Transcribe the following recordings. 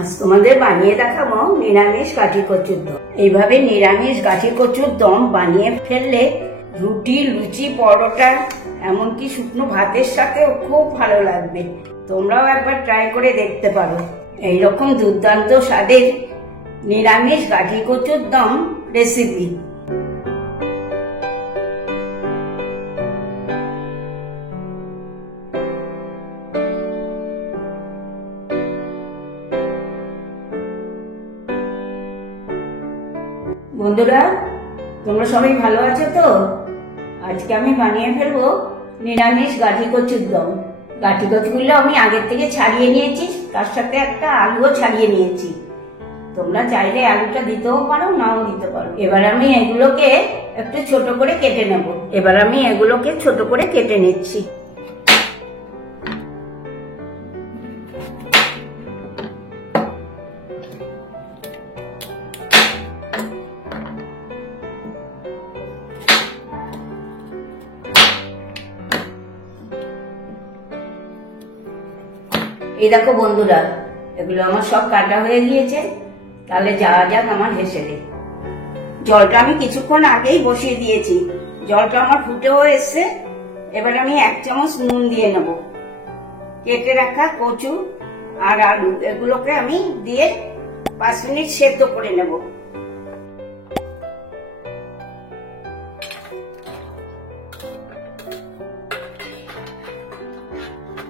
আজ তোমাদের বানিয়ে দেখাবো নিরামিষ গাঠি কচুর দম। এইভাবে নিরামিষ গাঠি কচুর দম বানিয়ে ফেললে রুটি, লুচি, পরোটা, এমনকি শুকনো ভাতের সাথেও খুব ভালো লাগবে। তোমরাও একবার ট্রাই করে দেখতে পারো এইরকম দুর্দান্ত স্বাদের নিরামিষ গাঠি কচুর দম রেসিপি। বন্ধুরা, তোমরা সবাই ভালো আছো তো? আজকে আমি বানিয়ে ফেলবো নিরামিষ গাঠি কচুর দম। গাঠি কচুগুলো আমি আগের থেকে ছাড়িয়ে নিয়েছি, তার সাথে একটা আলুও ছাড়িয়ে নিয়েছি। তোমরা চাইলে আলুটা দিতেও পারো, নাও দিতে পারো। এবার আমি এগুলোকে একটু ছোট করে কেটে নিচ্ছি। এই দেখো বন্ধুরা, এগুলো আমার সব কাটা হয়ে গিয়েছে। তাহলে যাওয়া যাক আমার হেসেলে। জলটা আমি কিছুক্ষণ আগেই বসিয়ে দিয়েছি, জলটা আমার ফুটেও এসছে। এবার আমি 1 চামচ নুন দিয়ে নেব। কেটে রাখা কচু আর আলু এগুলোকে আমি দিয়ে 5 মিনিট সেদ্ধ করে নেব।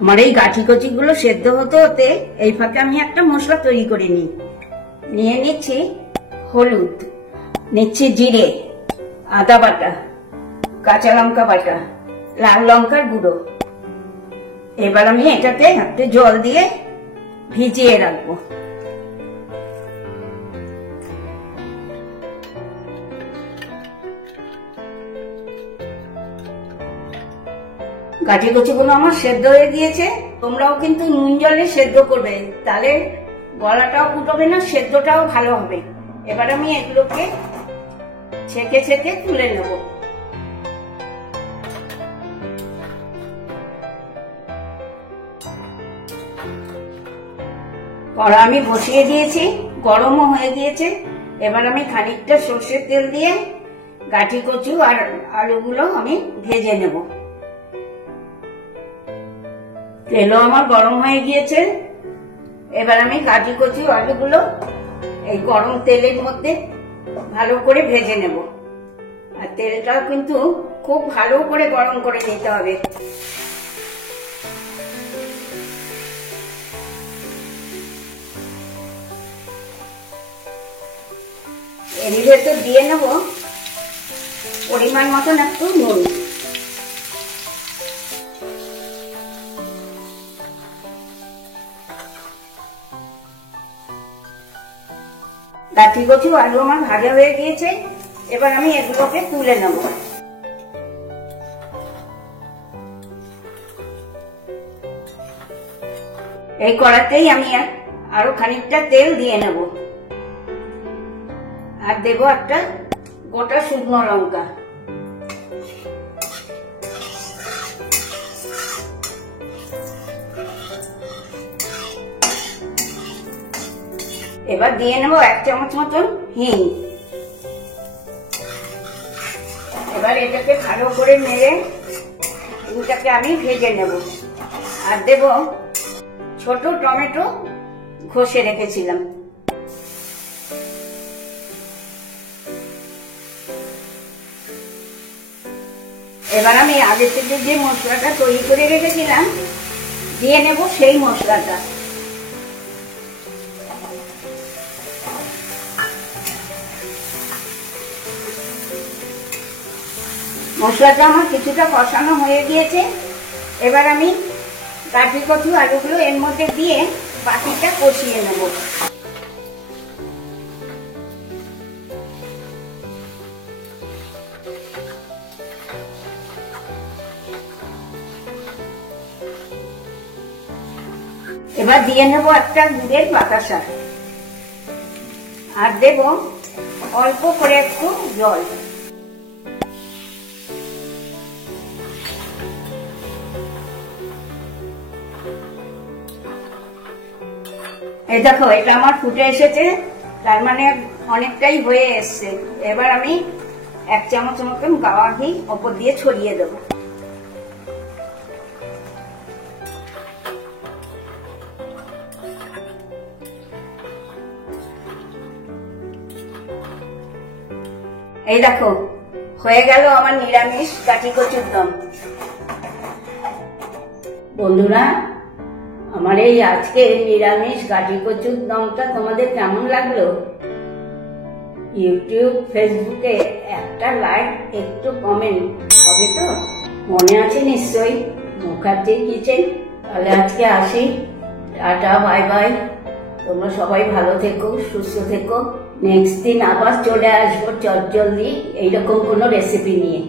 আমার এই গাঠি কচি গুলো সেদ্ধ হতে হতে এই ফাঁকে আমি একটা মশলা তৈরি করে নিয়ে নিচ্ছি হলুদ, নিচ্ছি জিরে, আদা বাটা, কাঁচা লঙ্কা বাটা, লাল লঙ্কার গুঁড়ো। এবার আমি এটাতে একটু জল দিয়ে ভিজিয়ে রাখবো। গাঠি কচুগুলো আমার সেদ্ধ হয়ে গিয়েছে। তোমরাও কিন্তু নুন জলে সেদ্ধ করবে, তাহলে গলাটাও ফুটবে না, সেদ্ধটাও ভালো হবে। এবার আমি এগুলোকে ছেঁকে ছেঁকে তুলে নেব। কড়া আমি বসিয়ে দিয়েছি, গরমও হয়ে গিয়েছে। এবার আমি খানিকটা সর্ষের তেল দিয়ে গাঠি কচু আর আলুগুলো আমি ভেজে নেব। তেলও আমার গরম হয়ে গিয়েছে। এবার আমি গাঠি কচু আলুগুলো এই গরম তেলের মধ্যে ভালো করে ভেজে নেব। আর তেলটাও কিন্তু খুব ভালো করে গরম করে নিতে হবে। এর ভেতর দিয়ে নেব পরিমাণ মতন একটু নুন। গাঠি কচু আলু আমার ভাজা হয়ে গিয়েছে। এবার আমি এগুলোকে তুলে নেব। এই কড়াতেই আমি আরো খানিকটা তেল দিয়ে নেব। আর দেব একটা গোটা শুকনো লঙ্কা। এবার দিয়ে নেব 1 চামচ মতন হিং। এবার এটাকে ভালো করে নেড়ে হিংটাকে আমি ভেজে নেব। আর দেব ছোট টমেটো ঘষে রেখেছিলাম। এবার আমি আগে থেকে যে মশলাটা তৈরি করে রেখেছিলাম দিয়ে নেব সেই মশলাটা। মশলাটা আমার কিছুটা কষানো হয়ে গিয়েছে। এবার আমি গাঠি কচু আলুগুলো এর মধ্যে দিয়ে বাকিটা কষিয়ে নেব। এবার দিয়ে নেব একটা গুড়ের বাতাসা। আর দেব অল্প করে একটু জল। এই দেখো, এটা আমার ফুটে এসেছে, তার মানে অনেকটাই হয়ে এসছে। এবার আমি 1 চামচ মতন গাওয়া ঘি ওপর দিয়ে ছড়িয়ে দেবো। এই দেখো, হয়ে গেল আমার নিরামিষ কাঠি কচুর দম। বন্ধুরা, আমার এই আজকে নিরামিষ কাঠি কচুর দমটা তোমাদের কেমন লাগলো? ইউটিউব, ফেসবুকে একটা লাইক, একটু কমেন্ট হবে তো? মনে আছে নিশ্চয়ই, মুখার্জি কিচেন। তাহলে আজকে আসি, টাটা, বাই বাই। তোমরা সবাই ভালো থেকো, সুস্থ থেকো। নেক্সট দিন আবার চলে আসবো চটজলদি এইরকম কোনো রেসিপি নিয়ে।